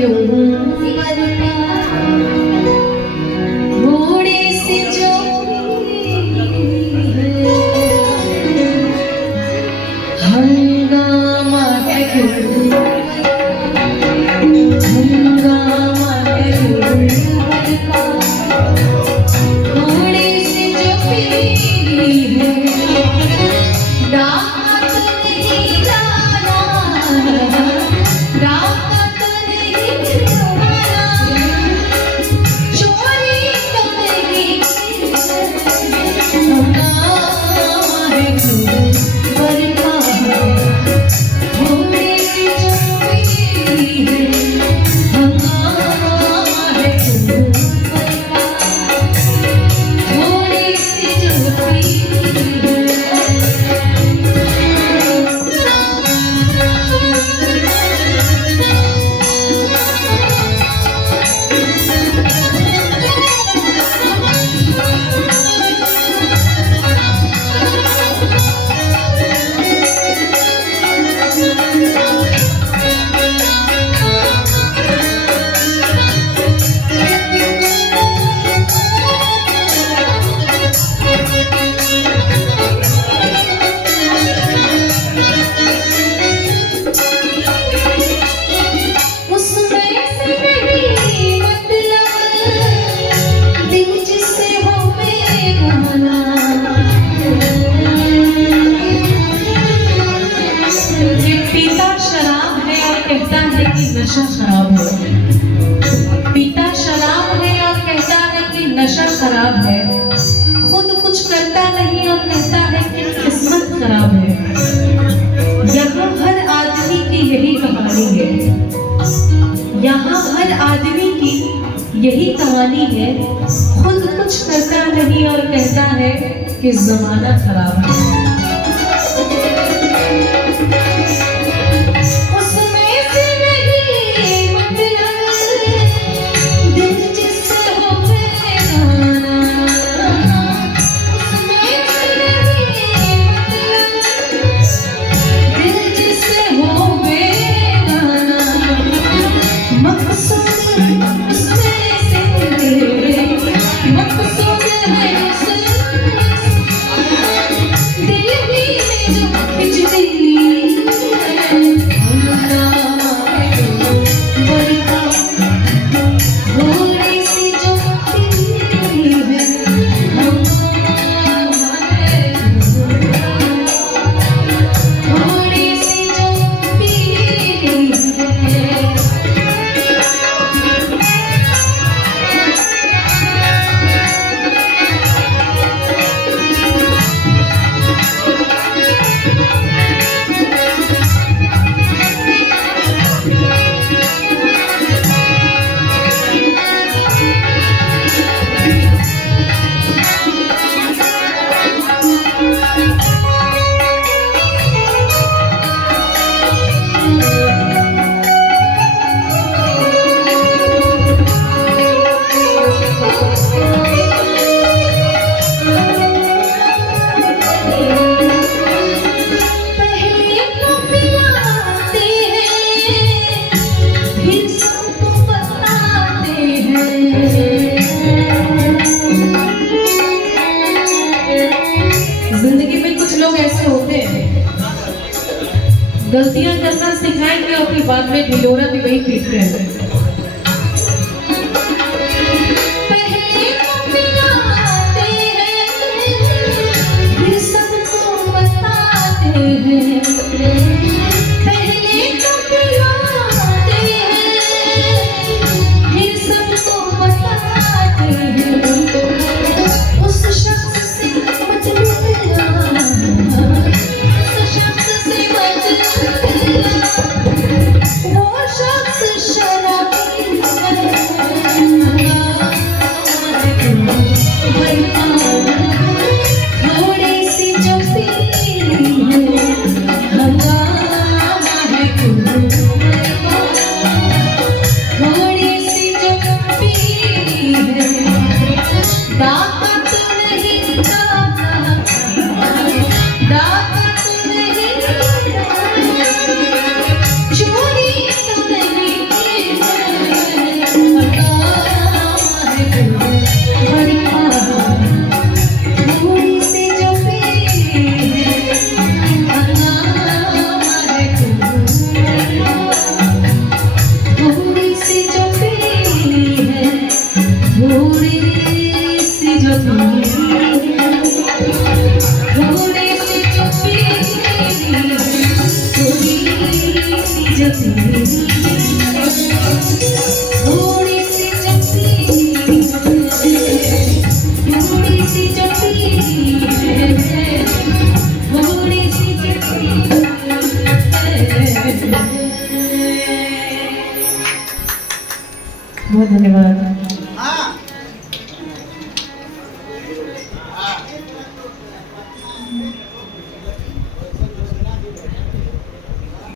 क्यों बरपा, थोड़ी सी जो हंगामा है क्यों, हंगामा है क्यों बरपा, थोड़ी सी जो पीली है रात नहीं जाना, रात नहीं जाना, चोरी तो नहीं हंगामा है क्यों बरपा, थोड़ी सी जो पीली है हंगामा है क्यों बरपा, थोड़ी सी जो पीली है। नशा खराब है, पीता शराब है और कहता है कि नशा खराब है, खुद कुछ करता नहीं और कहता है कि किस्मत खराब है। यहाँ हर आदमी की यही कहानी है, यहाँ हर आदमी की यही कहानी है, खुद कुछ करता नहीं और कहता है कि जमाना खराब है। गलतियां करना सिखाएंगे और फिर बाद में ढिलोरा भी वही पीटते हैं। पहले मिलाते हैं, फिर सबको बताते हैं, पहले मिलाते हैं, फिर सबको बताते हैं, उस शख्स से मत मिलना, उस शख्स से मत मिलना, वो शख्स शराब बहुत धन्यवाद। हाँ हाँ